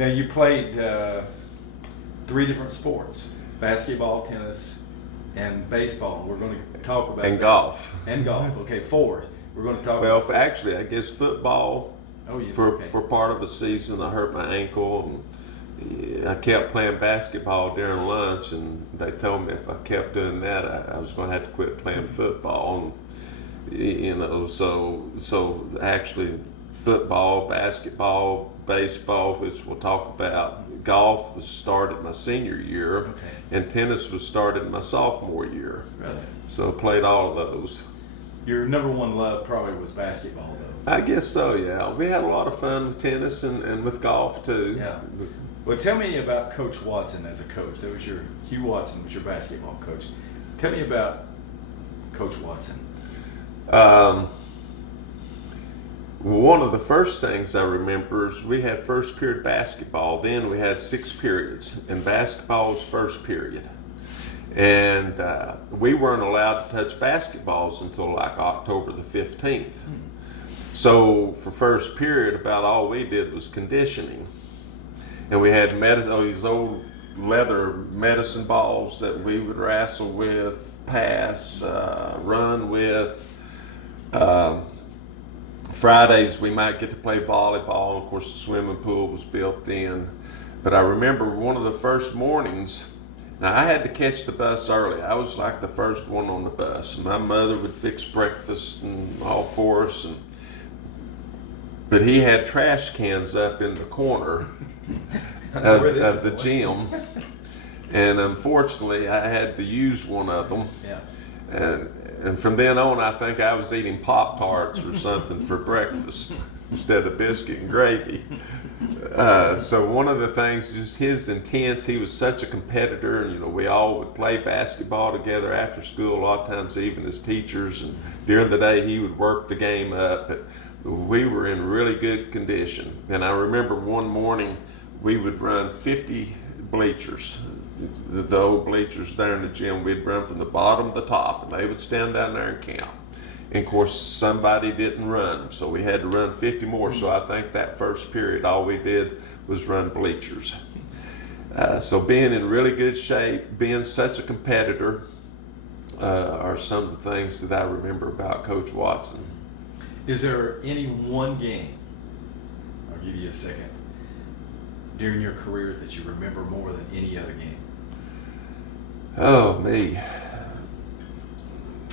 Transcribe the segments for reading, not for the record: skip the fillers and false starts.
Now you played 3 different sports: basketball, tennis, and baseball. We're going to talk about And that. golf. And golf. Okay, 4. We're going to talk. Well, about actually, I guess football. Oh, yeah. For Okay. part of the season, I hurt my ankle, and I kept playing basketball during lunch. And they told me if I kept doing that, I was going to have to quit playing football. And, so actually, football, basketball, baseball, which we'll talk about. Golf was started my senior year, Okay. and tennis was started my sophomore year. Really? So I played all of those. Your number one love probably was basketball, though. I guess so, yeah. We had a lot of fun with tennis and with golf too. Yeah. Well, tell me about Coach Watson as a coach. Hugh Watson was your basketball coach. Tell me about Coach Watson. One of the first things I remember is we had first period basketball. Then we had 6 periods, and basketball was first period. And we weren't allowed to touch basketballs until like October the 15th. So for first period, about all we did was conditioning. And we had these old leather medicine balls that we would wrestle with, pass, run with. Fridays we might get to play volleyball, and of course the swimming pool was built in. But I remember one of the first mornings, now I had to catch the bus early. I was like the first one on the bus. My mother would fix breakfast and all for us, but he had trash cans up in the corner of the gym, and unfortunately I had to use one of them. Yeah. And from then on, I think I was eating Pop-Tarts or something for breakfast instead of biscuit and gravy. So one of the things, just his intense, he was such a competitor, and we all would play basketball together after school, a lot of times even as teachers, and during the day he would work the game up. But we were in really good condition. And I remember one morning we would run 50 bleachers. The old bleachers there in the gym, we'd run from the bottom to the top, and they would stand down there and count. And of course, somebody didn't run, so we had to run 50 more. So I think that first period, all we did was run bleachers. So being in really good shape, being such a competitor, are some of the things that I remember about Coach Watson. Is there any one game, I'll give you a second, during your career that you remember more than any other game? Oh, me.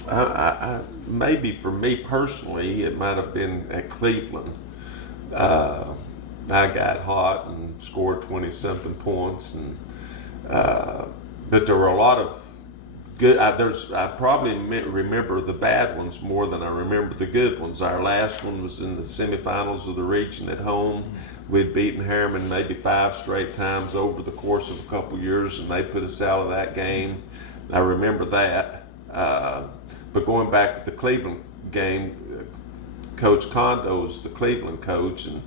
I maybe for me personally, it might have been at Cleveland. I got hot and scored 20-something points, and but there were a lot of good. I probably remember the bad ones more than I remember the good ones. Our last one was in the semifinals of the region at home. We'd beaten Harriman maybe 5 straight times over the course of a couple years, and they put us out of that game. I remember that. But going back to the Cleveland game, Coach Condo's the Cleveland coach, and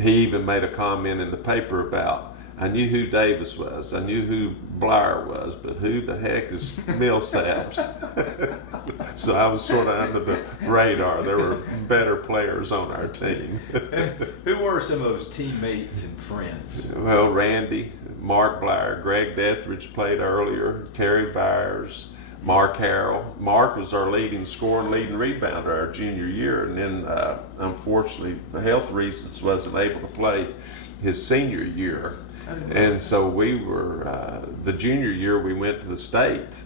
he even made a comment in the paper about, I knew who Davis was, I knew who Blair was, but who the heck is Millsaps? So I was sort of under the radar. There were better players on our team. Who were some of those teammates and friends? Well, Randy, Mark Blair, Greg Deathridge played earlier, Terry Vires, Mark Harrell. Mark was our leading scorer and leading rebounder our junior year, and then unfortunately for health reasons wasn't able to play his senior year. And so we were, the junior year we went to the state,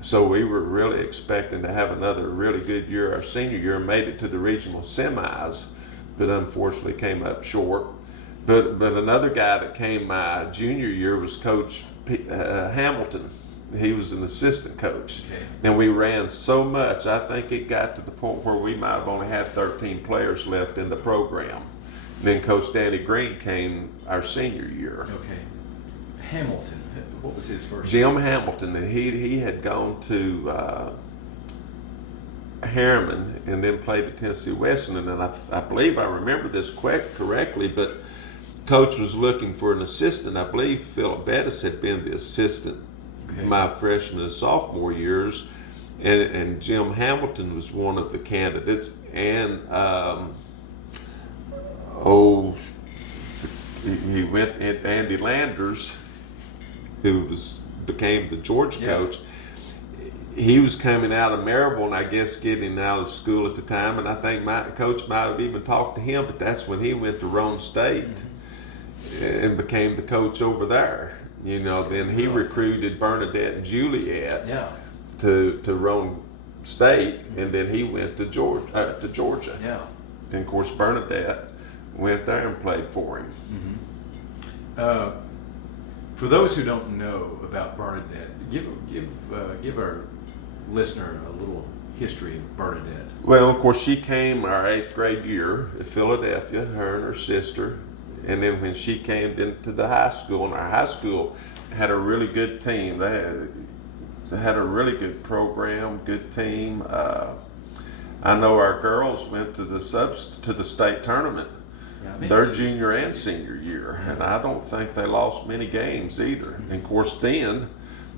so we were really expecting to have another really good year our senior year, and made it to the regional semis, but unfortunately came up short. But another guy that came my junior year was Coach Hamilton. He was an assistant coach, and we ran so much, I think it got to the point where we might have only had 13 players left in the program. And then Coach Danny Green came our senior year. Okay. Hamilton, what was his first Jim name? Hamilton, and he had gone to Harriman and then played at Tennessee Western, and I believe I remember this correctly, but Coach was looking for an assistant. I believe Philip Bettis had been the assistant my freshman and sophomore years, and Jim Hamilton was one of the candidates, and he went, and Andy Landers, who became the Georgia coach, he was coming out of Maryville, and I guess getting out of school at the time, and I think my coach might have even talked to him, but that's when he went to Rome State and became the coach over there. You know, then he recruited Bernadette and Juliet to Rome State, and then he went to Georgia. Yeah. And of course Bernadette went there and played for him. For those who don't know about Bernadette, give our listener a little history of Bernadette. Well, of course, she came our 8th grade year at Philadelphia, her and her sister. And then when she came into the high school, and our high school had a really good team. They had a really good program, good team. I know our girls went to the state tournament their junior and senior year, and I don't think they lost many games either. And of course, then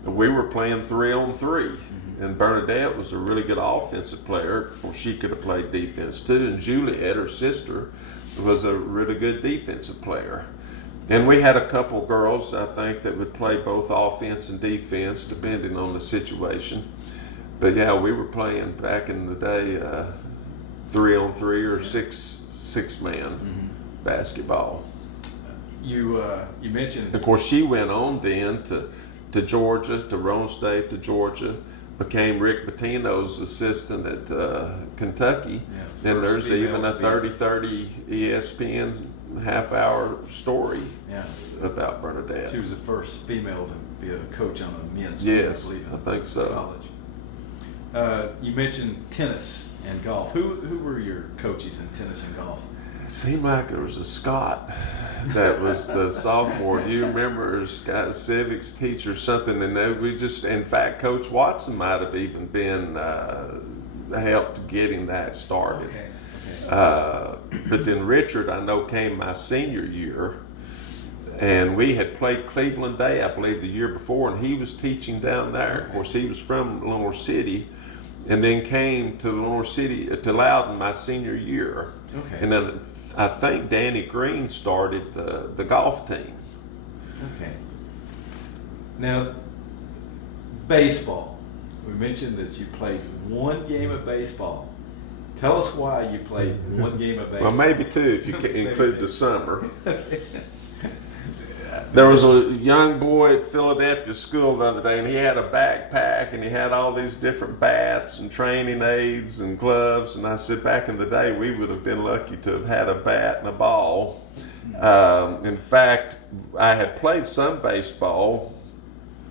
we were playing 3-on-3, and Bernadette was a really good offensive player. Well, she could have played defense too, and Juliet, her sister, was a really good defensive player. And we had a couple girls, I think, that would play both offense and defense depending on the situation. But yeah, we were playing back in the day 3-on-3 or six-man basketball. You mentioned, of course, she went on then to Georgia, to Rome State, to Georgia, became Rick Pitino's assistant at Kentucky, and there's even a 30-30 ESPN half-hour story about Bernadette. She was the first female to be a coach on a men's team, team, I think so. College. You mentioned tennis and golf. Who were your coaches in tennis and golf? It seemed like there was a Scott that was the sophomore. Do you remember Scott, civics teacher, something? And we just, in fact, Coach Watson might have even been helped getting that started. Okay. But then Richard, I know, came my senior year, and we had played Cleveland Day, I believe, the year before, and he was teaching down there. Of course, he was from Lenore City, and then came to Lenore City, to Loudon my senior year. Okay. And then I think Danny Green started the golf team. Okay. Now, baseball. We mentioned that you played one game of baseball. Tell us why you played one game of baseball. Well, maybe two if you can include the summer. There was a young boy at Philadelphia school the other day, and he had a backpack, and he had all these different bats and training aids and gloves. And I said, back in the day, we would have been lucky to have had a bat and a ball. In fact, I had played some baseball.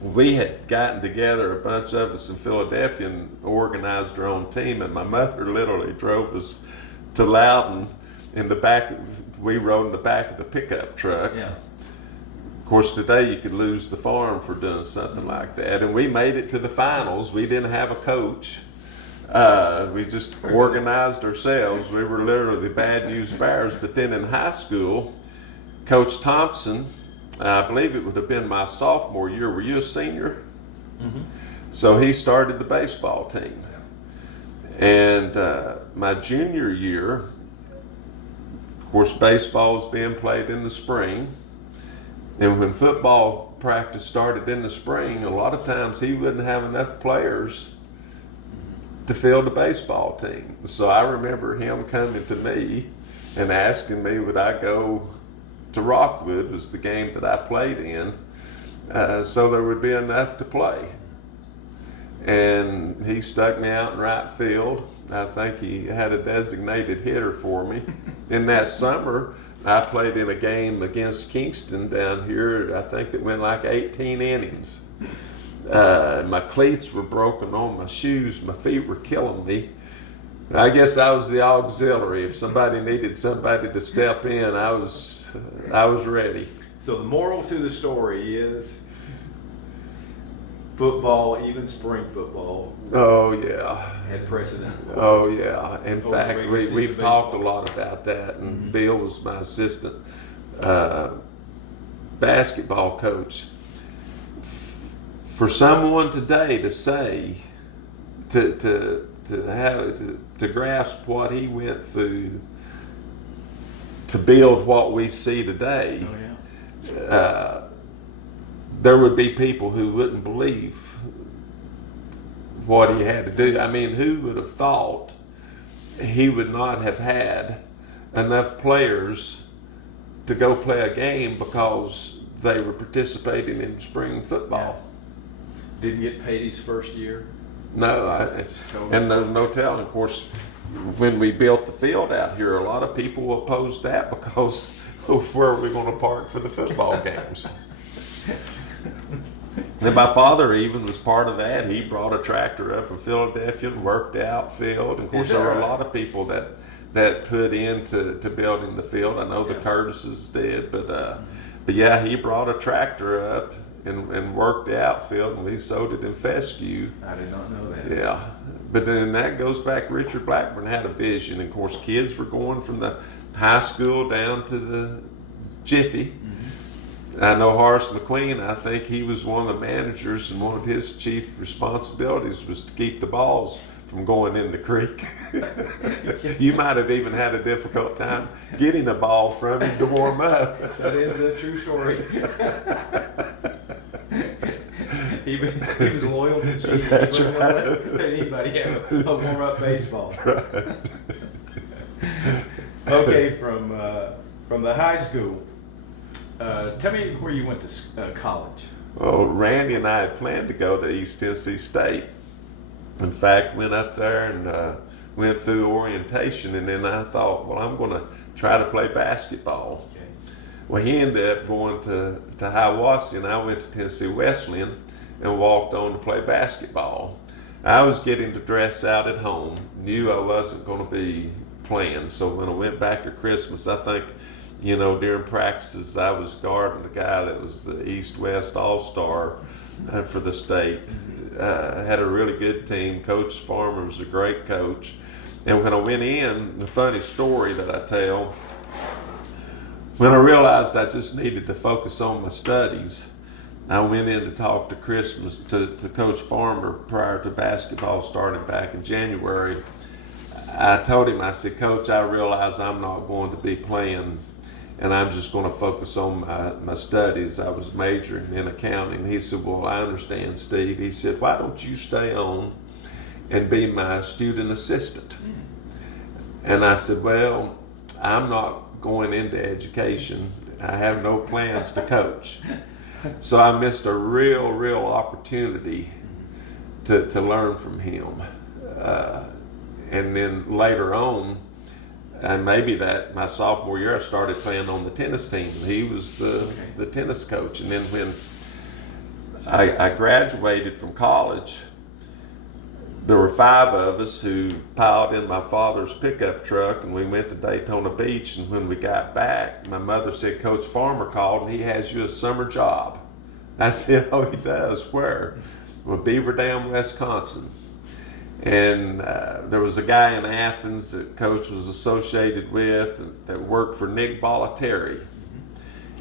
We had gotten together, a bunch of us in Philadelphia, and organized our own team, and my mother literally drove us to Loudon in the back. We rode in the back of the pickup truck. Yeah. Of course, today you could lose the farm for doing something like that, and we made it to the finals. We didn't have a coach. We just organized ourselves. We were literally the bad news bears. But then in high school, Coach Thompson, I believe it would have been my sophomore year. Were you a senior? Mm-hmm. So he started the baseball team. And my junior year, of course, baseball was being played in the spring. And when football practice started in the spring, a lot of times he wouldn't have enough players to fill the baseball team. So I remember him coming to me and asking me, would I go to Rockwood, was the game that I played in, so there would be enough to play. And he stuck me out in right field. I think he had a designated hitter for me. In that summer, I played in a game against Kingston down here. I think it went like 18 innings. My cleats were broken on my shoes. My feet were killing me. I guess I was the auxiliary. If somebody needed somebody to step in, I was ready. So the moral to the story is football, even spring football. Oh yeah, had precedent. Oh yeah. In fact, we've baseball. talked a lot about that, and Bill was my assistant basketball coach. For someone today to say, to grasp what he went through to build what we see today, Oh, yeah. there would be people who wouldn't believe what he had to do. I mean, who would have thought he would not have had enough players to go play a game because they were participating in spring football? Didn't get paid his first year. No, and there's no telling. Of course, when we built the field out here, a lot of people opposed that because where are we going to park for the football games? And my father even was part of that. He brought a tractor up from Philadelphia and worked out field. And of course, there were a lot of people that put into building the field. I know the Curtises did, but yeah, he brought a tractor up and worked the outfield, and we sold it in fescue. I did not know that. Yeah, but then that goes back. Richard Blackburn had a vision. Of course, kids were going from the high school down to the Jiffy. Mm-hmm. I know Horace McQueen. I think he was one of the managers, and one of his chief responsibilities was to keep the balls from going in the creek. You might have even had a difficult time getting a ball from him to warm up. That is a true story. He was loyal to Chief. That's He right. wouldn't let anybody have a warm-up baseball. Right. Okay, from the high school, tell me where you went to college. Well, Randy and I had planned to go to East Tennessee State. In fact, went up there and went through orientation, and then I thought, well, I'm going to try to play basketball. Okay. Well, he ended up going to Hiawassee, and I went to Tennessee Wesleyan and walked on to play basketball. I was getting to dress out at home, knew I wasn't going to be playing, so when I went back at Christmas, I think, during practices, I was guarding the guy that was the East-West All-Star for the state. Had a really good team. Coach Farmer was a great coach. And when I went in, the funny story that I tell, when I realized I just needed to focus on my studies, I went in to talk to to Coach Farmer prior to basketball starting back in January. I told him, I said, Coach, I realize I'm not going to be playing, and I'm just going to focus on my studies. I was majoring in accounting. He said, well, I understand, Steve. He said, why don't you stay on and be my student assistant? And I said, well, I'm not going into education. I have no plans to coach. So I missed a real opportunity to learn from him. And then later on, and maybe that my sophomore year, I started playing on the tennis team. He was the tennis coach. And then when I graduated from college, there were 5 of us who piled in my father's pickup truck, and we went to Daytona Beach. And when we got back, my mother said, Coach Farmer called, and he has you a summer job. I said, oh, he does? Where? Well, Beaver Dam, Wisconsin. And there was a guy in Athens that Coach was associated with that worked for Nick Bollettieri.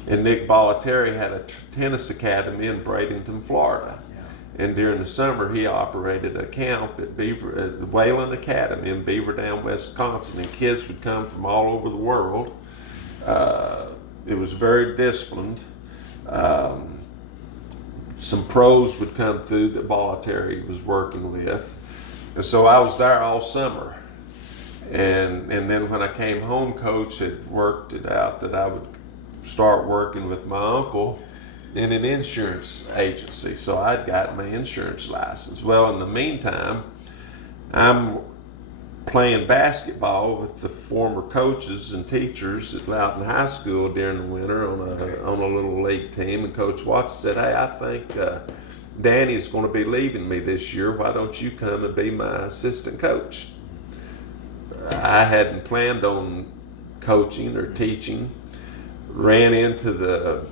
And Nick Bollettieri had a tennis academy in Bradenton, Florida. Yeah. And during the summer, he operated a camp at the Wayland Academy in Beaver Dam, Wisconsin. And kids would come from all over the world. It was very disciplined. Some pros would come through that Bollettieri was working with. And so I was there all summer. And then when I came home, Coach had worked it out that I would start working with my uncle in an insurance agency. So I'd got my insurance license. Well, in the meantime, I'm playing basketball with the former coaches and teachers at Loudoun High School during the winter on a little league team. And Coach Watson said, hey, I think Danny's going to be leaving me this year. Why don't you come and be my assistant coach? I hadn't planned on coaching or teaching. Ran into the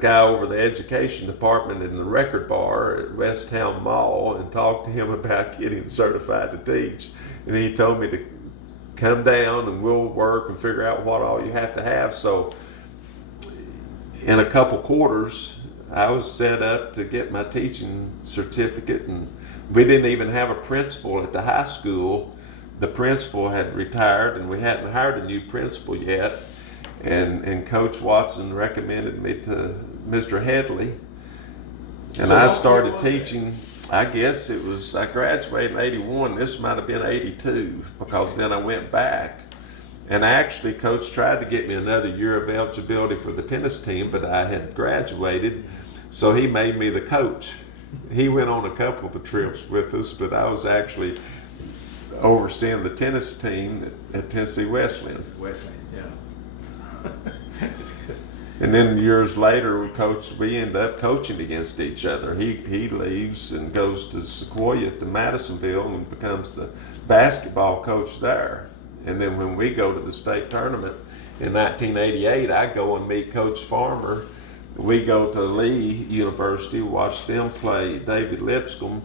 guy over the education department in the record bar at West Town Mall and talked to him about getting certified to teach. And he told me to come down and we'll work and figure out what all you have to have. So in a couple quarters, I was set up to get my teaching certificate, and we didn't even have a principal at the high school the principal had retired, and we hadn't hired a new principal yet. And Coach Watson recommended me to Mr. Headley. And So I what year started was teaching, I guess it was, I graduated in 81. This might have been 82, because then I went back. And actually, Coach tried to get me another year of eligibility for the tennis team, but I had graduated, so he made me the coach. He went on a couple of the trips with us, but I was actually overseeing the tennis team at Tennessee Wesleyan. Wesleyan, yeah. It's good. And then years later, we end up coaching against each other. He leaves and goes to Sequoia to Madisonville and becomes the basketball coach there. And then when we go to the state tournament in 1988, I go and meet Coach Farmer. We go to Lee University, watch them play David Lipscomb,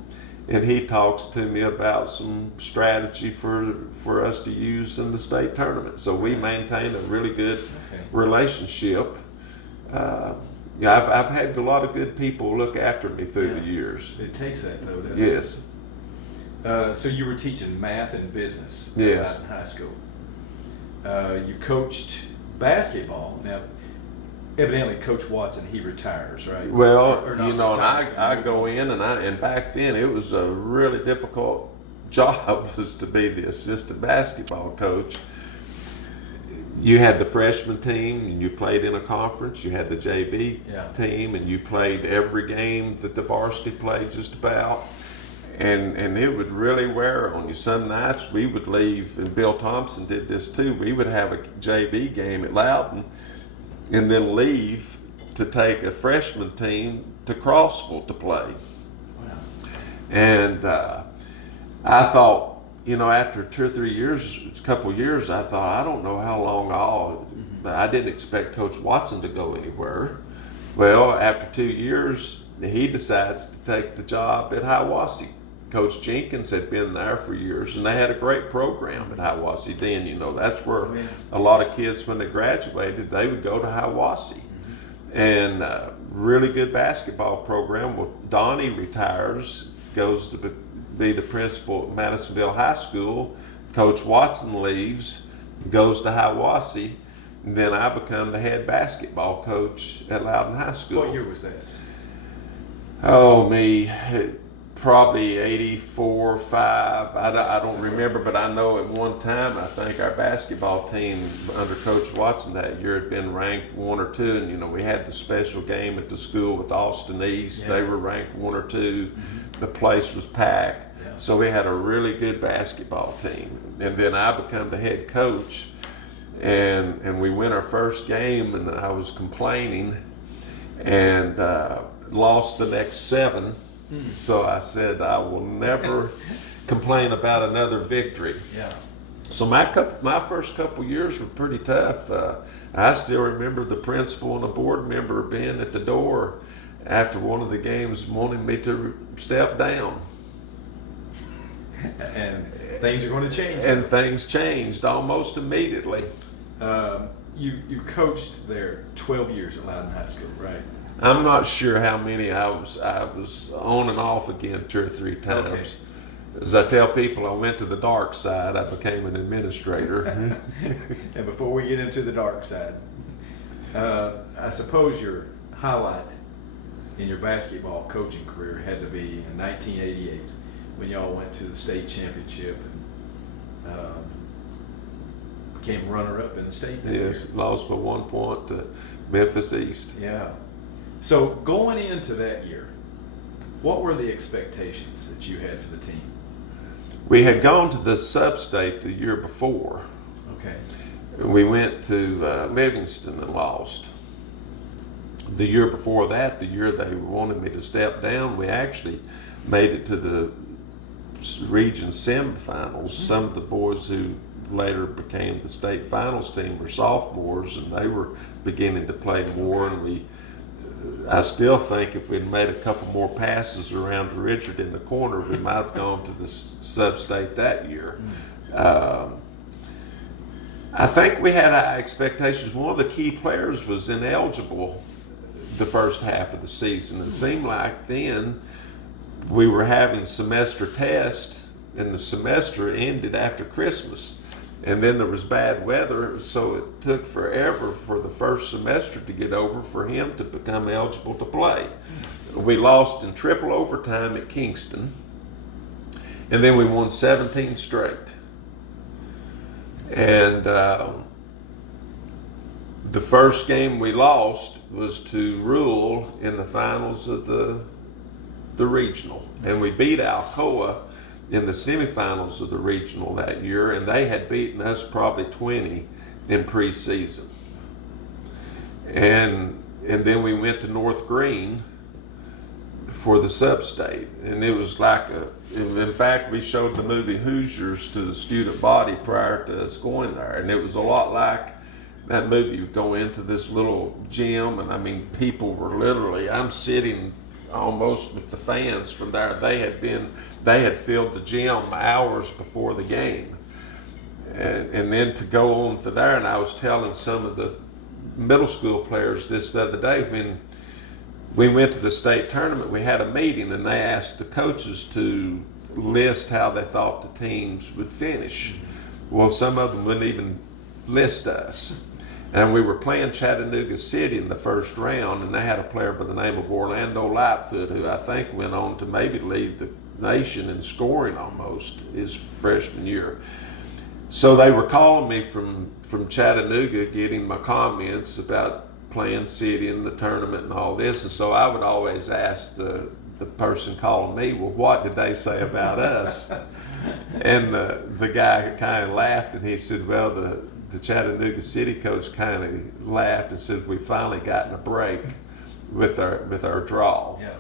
and he talks to me about some strategy for us to use in the state tournament. So we maintain a really good relationship. I've had a lot of good people look after me through the years. It takes that though, doesn't Yes. it? So you were teaching math and business Yes. in high school. You coached basketball. Now, evidently, Coach Watson, he retires, right? Well, Or not you know, and retires, I but go in, and back then it was a really difficult job was to be the assistant basketball coach. You had the freshman team, and you played in a conference. You had the JV team, and you played every game that the varsity played just about. And it would really wear on you. Some nights we would leave, and Bill Thompson did this too. We would have a JV game at Loudon, and then leave to take a freshman team to Crossville to play. Wow. And I thought, after 2 or 3 years, a couple of years, I thought, I don't know how long but I didn't expect Coach Watson to go anywhere. Well, after 2 years, he decides to take the job at Hiawassee. Coach Jenkins had been there for years, and they had a great program at Hiawassee then. That's where a lot of kids, when they graduated, they would go to Hiawassee. And really good basketball program. Well, Donnie retires, goes to be the principal at Madisonville High School. Coach Watson leaves, goes to Hiawassee, and then I become the head basketball coach at Loudon High School. What year was that? Oh, probably 84, 5. I don't remember, but I know at one time, I think our basketball team under Coach Watson that year had been ranked 1 or 2. And, we had the special game at the school with Austin East. Yeah. They were ranked 1 or 2. The place was packed. Yeah. So we had a really good basketball team. And then I become the head coach. And we win our first game, and I was complaining and lost the next 7. So I said, I will never complain about another victory. Yeah. So my first couple years were pretty tough. I still remember the principal and a board member being at the door after one of the games wanting me to step down. And things are going to change. And things changed almost immediately. You coached there 12 years at Loudon High School, right? I'm not sure how many. I was on and off again 2 or 3 times. Okay. As I tell people, I went to the dark side. I became an administrator. And before we get into the dark side, I suppose your highlight in your basketball coaching career had to be in 1988 when y'all went to the state championship and became runner-up in the state. Yes, lost by 1 point to Memphis East. Yeah. So going into that year, what were the expectations that you had for the team? We had gone to the sub-state the year before. Okay. We went to Livingston and lost. The year before that, the year they wanted me to step down, we actually made it to the region semifinals. Some of the boys who later became the state finals team were sophomores, and they were beginning to play more, and I still think if we'd made a couple more passes around Richard in the corner, we might have gone to the sub-state that year. I think we had high expectations. One of the key players was ineligible the first half of the season. It seemed like then we were having semester tests and the semester ended after Christmas. And then there was bad weather, so it took forever for the first semester to get over for him to become eligible to play. We lost in triple overtime at Kingston, and then we won 17 straight. And the first game we lost was to Rule in the finals of the regional, and we beat Alcoa in the semifinals of the regional that year, and they had beaten us probably 20 in preseason. And then we went to North Green for the sub-state, and it was like in fact, we showed the movie Hoosiers to the student body prior to us going there, and it was a lot like that movie. You go into this little gym, and I mean, people were literally, I'm sitting almost with the fans from there. They had filled the gym hours before the game. And then to go on to there, and I was telling some of the middle school players this the other day, when we went to the state tournament, we had a meeting, and they asked the coaches to list how they thought the teams would finish. Well, some of them wouldn't even list us. And we were playing Chattanooga City in the first round, and they had a player by the name of Orlando Lightfoot, who I think went on to maybe lead the nation in scoring almost his freshman year. So they were calling me from Chattanooga, getting my comments about playing City in the tournament and all this. And so I would always ask the person calling me, well, what did they say about us? And the guy kind of laughed, and he said, well, the Chattanooga City coach kind of laughed and said, we finally gotten a break with our draw. Yeah.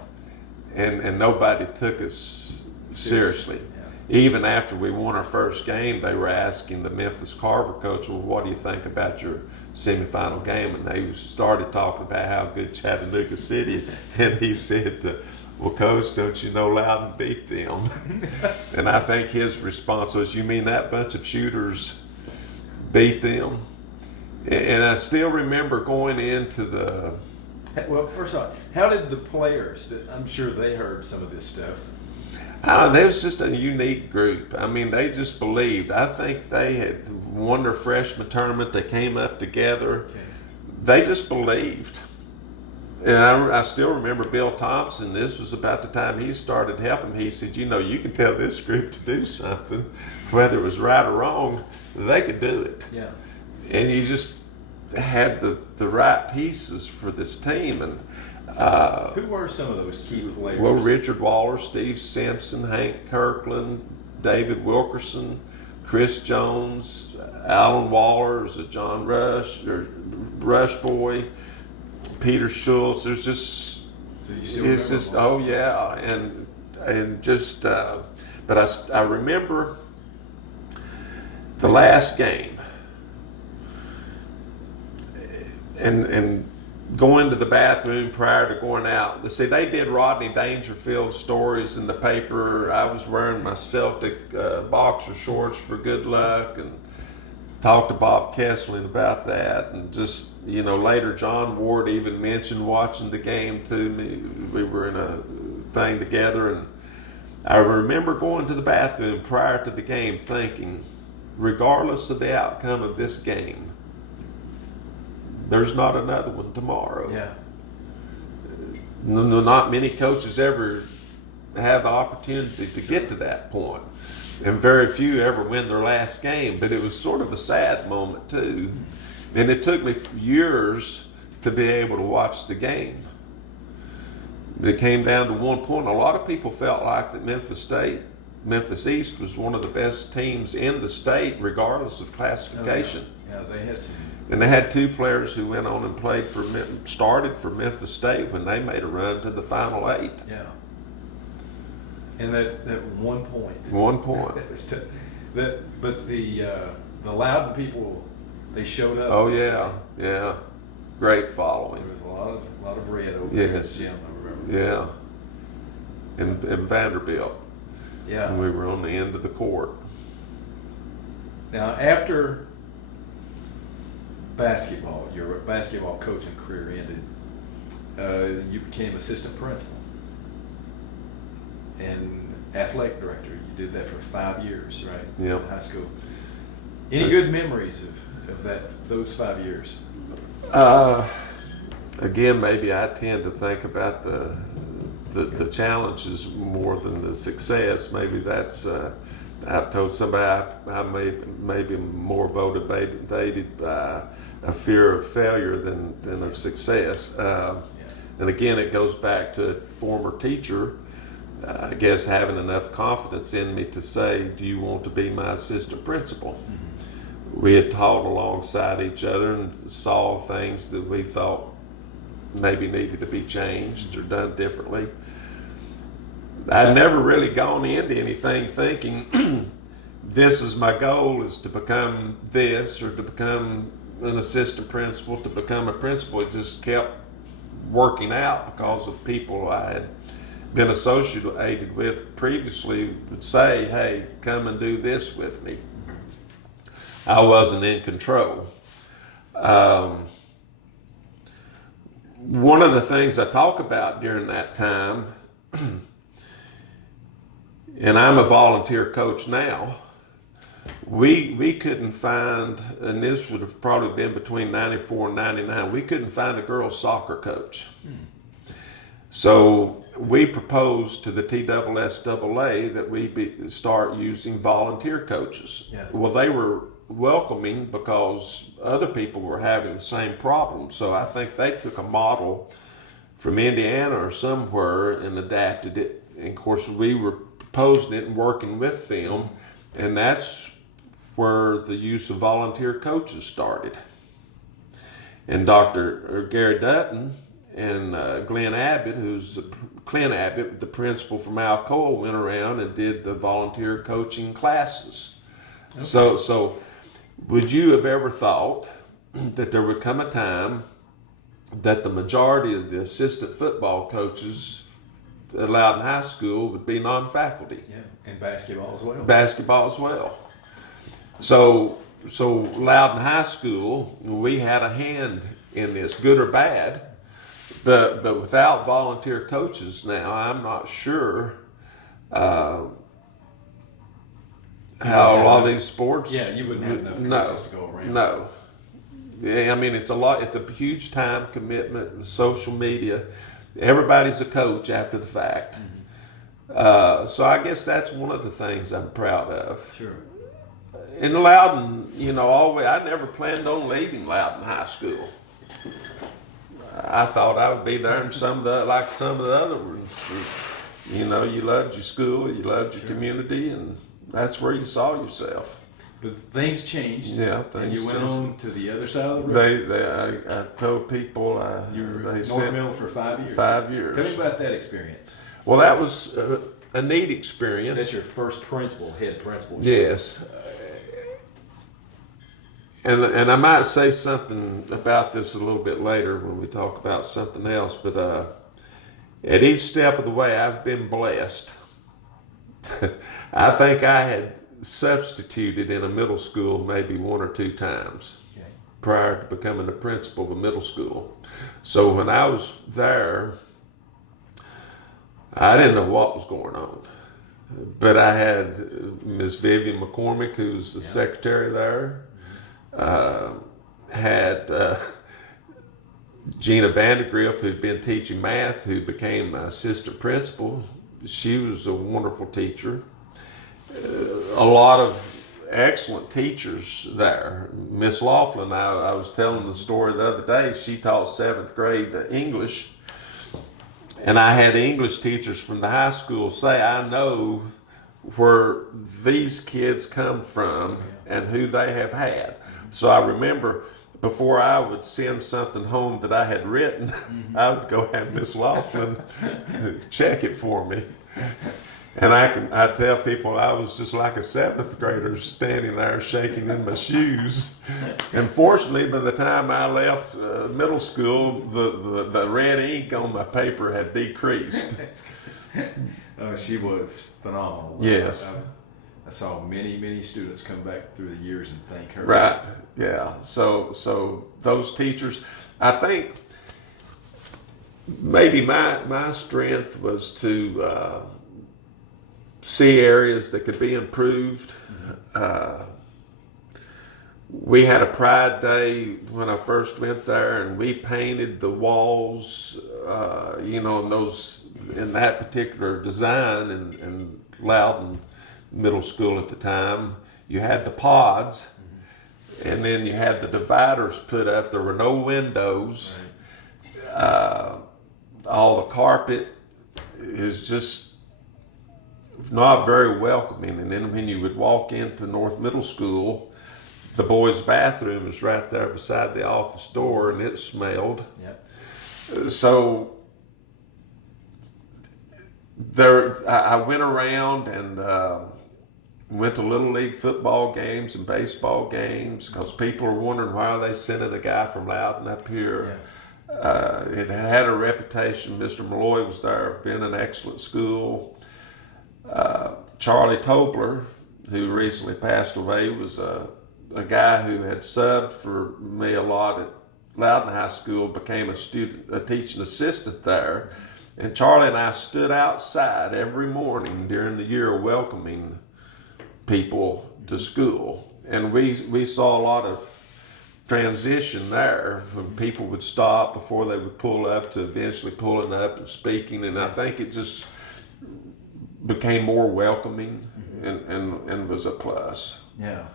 And nobody took us seriously. Yeah. Even after we won our first game, they were asking the Memphis Carver coach, well, what do you think about your semifinal game? And they started talking about how good Chattanooga City, and he said, well, coach, don't you know Loudon beat them? And I think his response was, you mean that bunch of shooters beat them? And I still remember going into the... Well, first off, how did the players, I'm sure they heard some of this stuff. They was just a unique group. I mean, they just believed. I think they had won their freshman tournament. They came up together. Okay. They just believed. And I still remember Bill Thompson. This was about the time he started helping. He said, you know, you can tell this group to do something, whether it was right or wrong, they could do it. Yeah. And you just had the right pieces for this team. And who were some of those key players? well, Richard Waller, Steve Simpson, Hank Kirkland, David Wilkerson, Chris Jones, Alan Waller, was it John Rush, or Rush Boy, Peter Schultz. There's just, So you still it's remember just, them? oh yeah, and just, but I remember the last game, and going to the bathroom prior to going out. See, they did Rodney Dangerfield stories in the paper. I was wearing my Celtic boxer shorts for good luck, and talked to Bob Kessling about that. And just, you know, later John Ward even mentioned watching the game to me. We were in a thing together, and I remember going to the bathroom prior to the game thinking, regardless of the outcome of this game, there's not another one tomorrow. Yeah. Not many coaches ever have the opportunity to get to that point, and very few ever win their last game. But it was sort of a sad moment too, and it took me years to be able to watch the game. It came down to one point. A lot of people felt like that Memphis East was one of the best teams in the state, regardless of classification. Yeah, they had some. And they had two players who went on and started for Memphis State when they made a run to the Final Eight. Yeah. And that 1 point. 1 point. But the Loudon people, they showed up. Oh yeah, yeah. Great following. There was a lot of red over there at the gym, I remember. Yeah. And Vanderbilt. Yeah. And we were on the end of the court. Now, after basketball, your basketball coaching career ended, you became assistant principal. And athletic director. You did that for 5 years, right? Yep. In high school. Any good memories of those 5 years? Again, maybe I tend to think about the challenges more than the success. Maybe that's I've told somebody I may be more motivated by a fear of failure than of success. And again, it goes back to a former teacher, I guess, having enough confidence in me to say, do you want to be my assistant principal? Mm-hmm. We had taught alongside each other and saw things that we thought maybe needed to be changed or done differently. I'd never really gone into anything thinking this is my goal, is to become this or to become an assistant principal, to become a principal. It just kept working out because of people I had been associated with previously would say, hey, come and do this with me. I wasn't in control. One of the things I talk about during that time, and I'm a volunteer coach now, we couldn't find, and this would have probably been between 94 and 99, we couldn't find a girls soccer coach. So we proposed to the TSSAA that we start using volunteer coaches. Yeah. Well, they were welcoming because other people were having the same problem. So I think they took a model from Indiana or somewhere and adapted it. And of course, we were proposing it and working with them, and that's where the use of volunteer coaches started. And Dr. Gary Dutton and Clint Abbott, the principal from Alcoa, went around and did the volunteer coaching classes. Okay. So would you have ever thought that there would come a time that the majority of the assistant football coaches at Loudon High School would be non-faculty? Yeah, and basketball as well. Basketball as well. So Loudon High School, we had a hand in this, good or bad, but without volunteer coaches now, I'm not sure how a lot of these sports. Yeah, you wouldn't have enough coaches to go around. No. Yeah, I mean, it's a huge time commitment, social media. Everybody's a coach after the fact. Mm-hmm. So I guess that's one of the things I'm proud of. Sure. In Loudon, I never planned on leaving Loudon High School. I thought I would be there in some of the other ones. You loved your school, you loved your community, and that's where you saw yourself. But things changed. Yeah, things and you went changed. on to the other side of the road. I told people you were at North Middle for 5 years. 5 years. Tell me about that experience. Well, that was a neat experience. That's your first head principal. Yes. And I might say something about this a little bit later when we talk about something else, but at each step of the way, I've been blessed. I think I had substituted in a middle school maybe 1 or 2 times prior to becoming the principal of a middle school. So when I was there, I didn't know what was going on. But I had Ms. Vivian McCormick, who's the secretary there, had Gina Vandergriff, who'd been teaching math, who became my assistant principal. She was a wonderful teacher. A lot of excellent teachers there. Miss Laughlin, I was telling the story the other day, she taught 7th grade English, and I had English teachers from the high school say, I know where these kids come from and who they have had. So I remember before I would send something home that I had written, I would go have Miss Laughlin check it for me. And I tell people I was just like a 7th grader standing there shaking in my shoes. And fortunately, by the time I left middle school, the red ink on my paper had decreased. She was phenomenal. Yes. I saw many students come back through the years and thank her. Right. Yeah. So those teachers, I think maybe my strength was to see areas that could be improved. We had a Pride Day when I first went there, and we painted the walls, in that particular design in Loudon Middle School at the time. You had the pods, and then you had the dividers put up. There were no windows. All the carpet is just not very welcoming. And then when you would walk into North Middle School, the boys' bathroom is right there beside the office door, and it smelled. Yep. So I went around and went to Little League football games and baseball games because people are wondering why are they sending a guy from Loudon up here. Yeah. It had a reputation. Mr. Malloy was there of being an excellent school. Charlie Tobler, who recently passed away, was a guy who had subbed for me a lot at Loudon High School, became a teaching assistant there. And Charlie and I stood outside every morning during the year welcoming people to school. And we saw a lot of transition there from people would stop before they would pull up to eventually pulling up and speaking. And I think it just became more welcoming and was a plus. Yeah.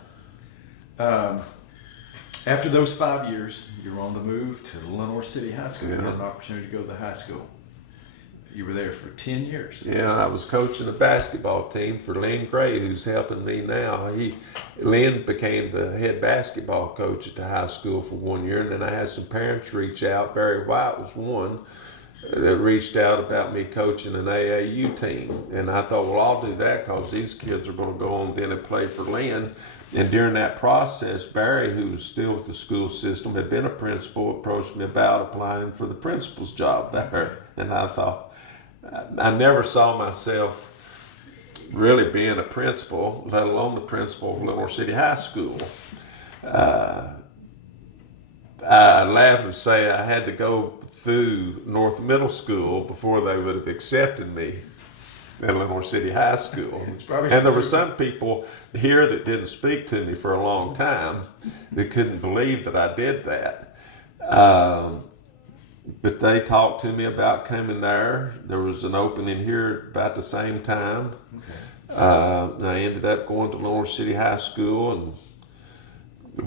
After those 5 years, you were on the move to Lenore City High School. You had an opportunity to go to the high school. You were there for 10 years. Yeah, I was coaching a basketball team for Lynn Gray, who's helping me now. Lynn became the head basketball coach at the high school for 1 year, and then I had some parents reach out. Barry White was one that reached out about me coaching an AAU team. And I thought, well, I'll do that because these kids are going to go on then and play for Lynn. And during that process, Barry, who was still with the school system, had been a principal, approached me about applying for the principal's job there. And I thought, I never saw myself really being a principal, let alone the principal of Lenore City High School. I laugh and say I had to go through North Middle School before they would have accepted me in Lenore City High School. And there were some people here that didn't speak to me for a long time that couldn't believe that I did that. But they talked to me about coming there. There was an opening here about the same time. Okay. I ended up going to Lenore City High School, and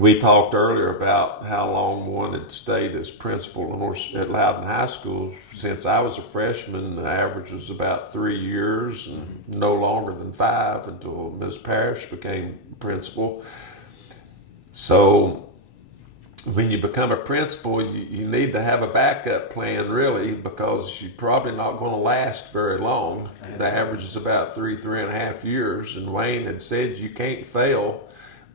we talked earlier about how long one had stayed as principal at Loudon High School. Since I was a freshman, the average was about 3 years, and no longer than 5 until Ms. Parrish became principal. So when you become a principal, you need to have a backup plan, really, because you're probably not going to last very long. The average is about 3.5 years, and Wayne had said you can't fail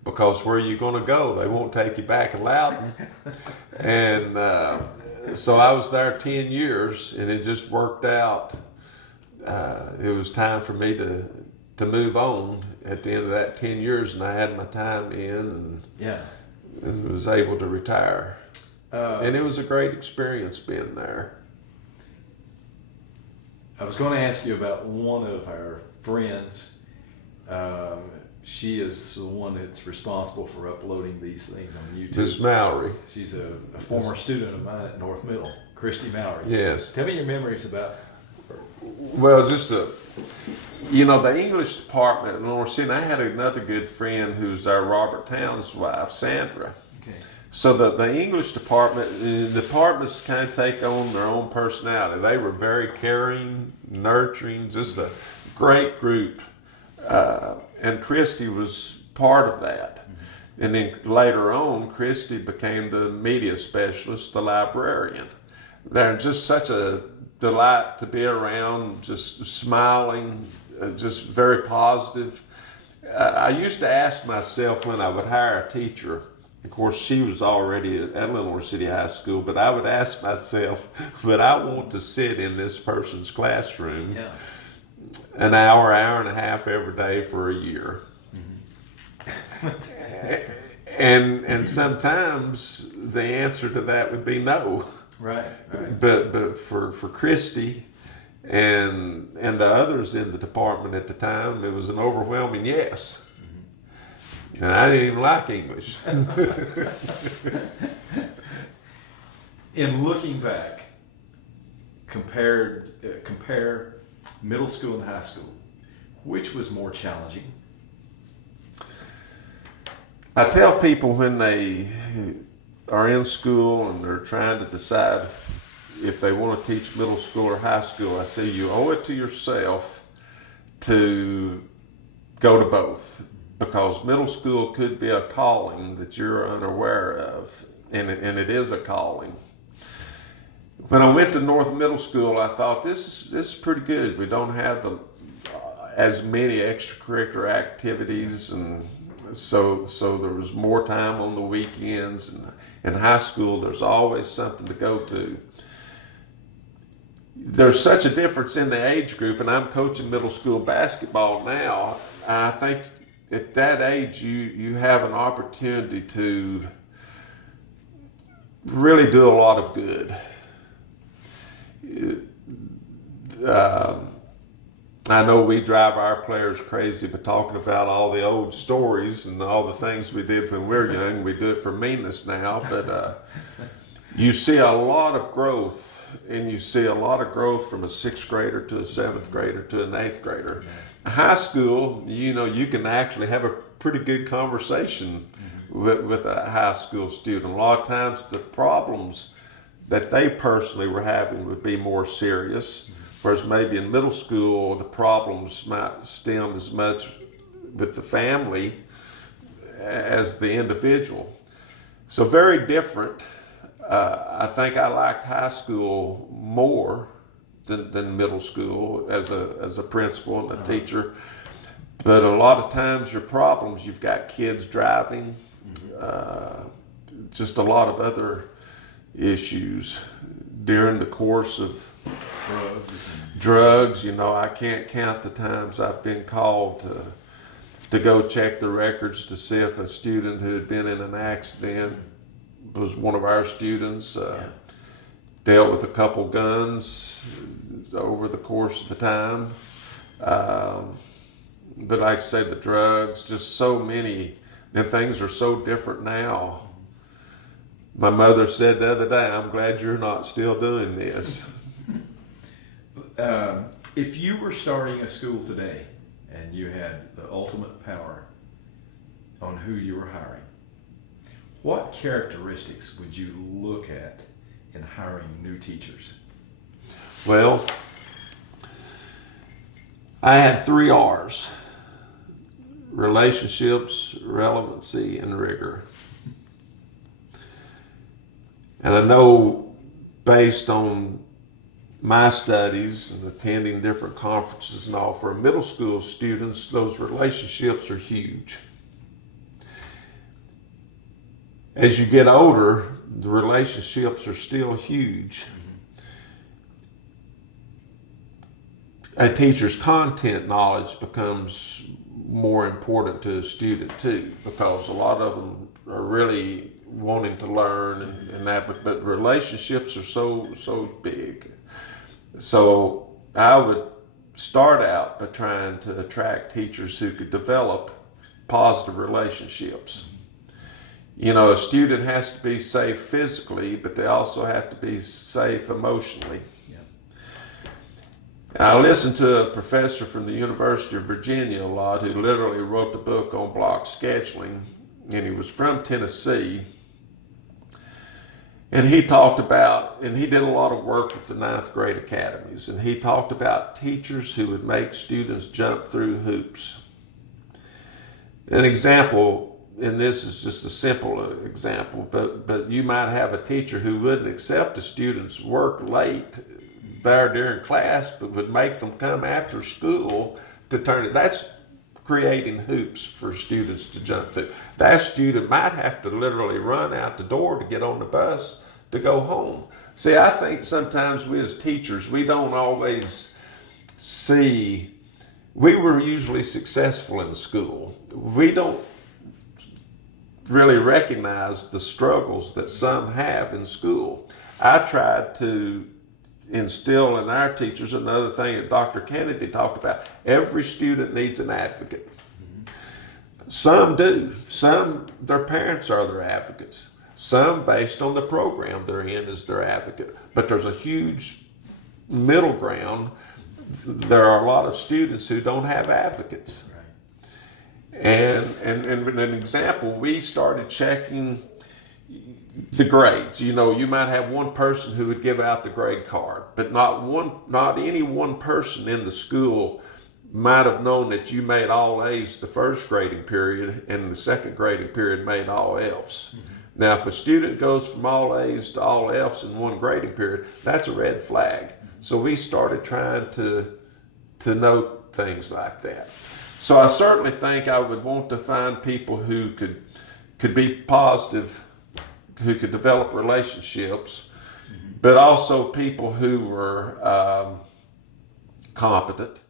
because where you're going to go, they won't take you back in Loudon. And so I was there 10 years, and it just worked out. It was time for me to move on at the end of that 10 years, and I had my time in, and was able to retire. And it was a great experience being there. I was going to ask you about one of our friends. She is the one that's responsible for uploading these things on YouTube. Ms. Mallory. She's a former student of mine at North Middle, Christy Mallory. Yes. Tell me your memories about her. Well, the English department at Lenore City, I had another good friend who's our Robert Towns' wife, Sandra. Okay. So the English department, the departments kind of take on their own personality. They were very caring, nurturing, just a great group. And Christy was part of that. Mm-hmm. And then later on, Christy became the media specialist, the librarian. They're just such a delight to be around, just smiling, just very positive. I used to ask myself when I would hire a teacher, of course she was already at Lenore City High School, but I would ask myself, would I want to sit in this person's classroom an hour and a half every day for a year? Mm-hmm. and sometimes the answer to that would be no. Right. But for Christy, And the others in the department at the time, it was an overwhelming yes. And I didn't even like English. In looking back, compare middle school and high school, which was more challenging? I tell people when they are in school and they're trying to decide if they want to teach middle school or high school, I say you owe it to yourself to go to both, because middle school could be a calling that you're unaware of, and it is a calling. When I went to North Middle School, I thought this is pretty good. We don't have as many extracurricular activities, and so there was more time on the weekends. And in high school, there's always something to go to. There's such a difference in the age group, and I'm coaching middle school basketball now. I think at that age, you have an opportunity to really do a lot of good. I know we drive our players crazy by talking about all the old stories and all the things we did when we were young. We do it for meanness now, but you see a lot of growth, and you see a lot of growth from a 6th grader to a 7th grader to an 8th grader. High school, you can actually have a pretty good conversation with a high school student. A lot of times the problems that they personally were having would be more serious, whereas maybe in middle school the problems might stem as much with the family as the individual. So very different. I think I liked high school more than middle school as a principal and a teacher. But a lot of times your problems, you've got kids driving, just a lot of other issues during the course of drugs. I can't count the times I've been called to go check the records to see if a student who had been in an accident was one of our students. Dealt with a couple guns over the course of the time. But like I say, the drugs, just so many, and things are so different now. My mother said the other day, I'm glad you're not still doing this. If you were starting a school today and you had the ultimate power on who you were hiring, what characteristics would you look at in hiring new teachers? Well, I had 3 R's: relationships, relevancy, and rigor. And I know, based on my studies and attending different conferences and all, for middle school students, those relationships are huge. As you get older, the relationships are still huge. A teacher's content knowledge becomes more important to a student too, because a lot of them are really wanting to learn and that, but relationships are so big. So I would start out by trying to attract teachers who could develop positive relationships. A student has to be safe physically, but they also have to be safe emotionally. I listened to a professor from the University of Virginia a lot, who literally wrote the book on block scheduling, and he was from Tennessee. And he talked about, and he did a lot of work with the 9th grade academies, and he talked about teachers who would make students jump through hoops. An example, and this is just a simple example, but you might have a teacher who wouldn't accept a student's work late there during class, but would make them come after school to turn it. That's creating hoops for students to jump through. That student might have to literally run out the door to get on the bus to go home. See, I think sometimes we as teachers, we don't always see, we were usually successful in school. We don't really recognize the struggles that some have in school. I tried to instill in our teachers another thing that Dr. Kennedy talked about. Every student needs an advocate. Some do. Some, their parents are their advocates. Some, based on the program they're in, is their advocate. But there's a huge middle ground. There are a lot of students who don't have advocates. And an example, we started checking the grades. You know, you might have one person who would give out the grade card, but not any one person in the school might have known that you made all A's the first grading period and the second grading period made all F's. Now, if a student goes from all A's to all F's in one grading period, that's a red flag. So we started trying to note things like that. So I certainly think I would want to find people who could be positive, who could develop relationships, but also people who were competent,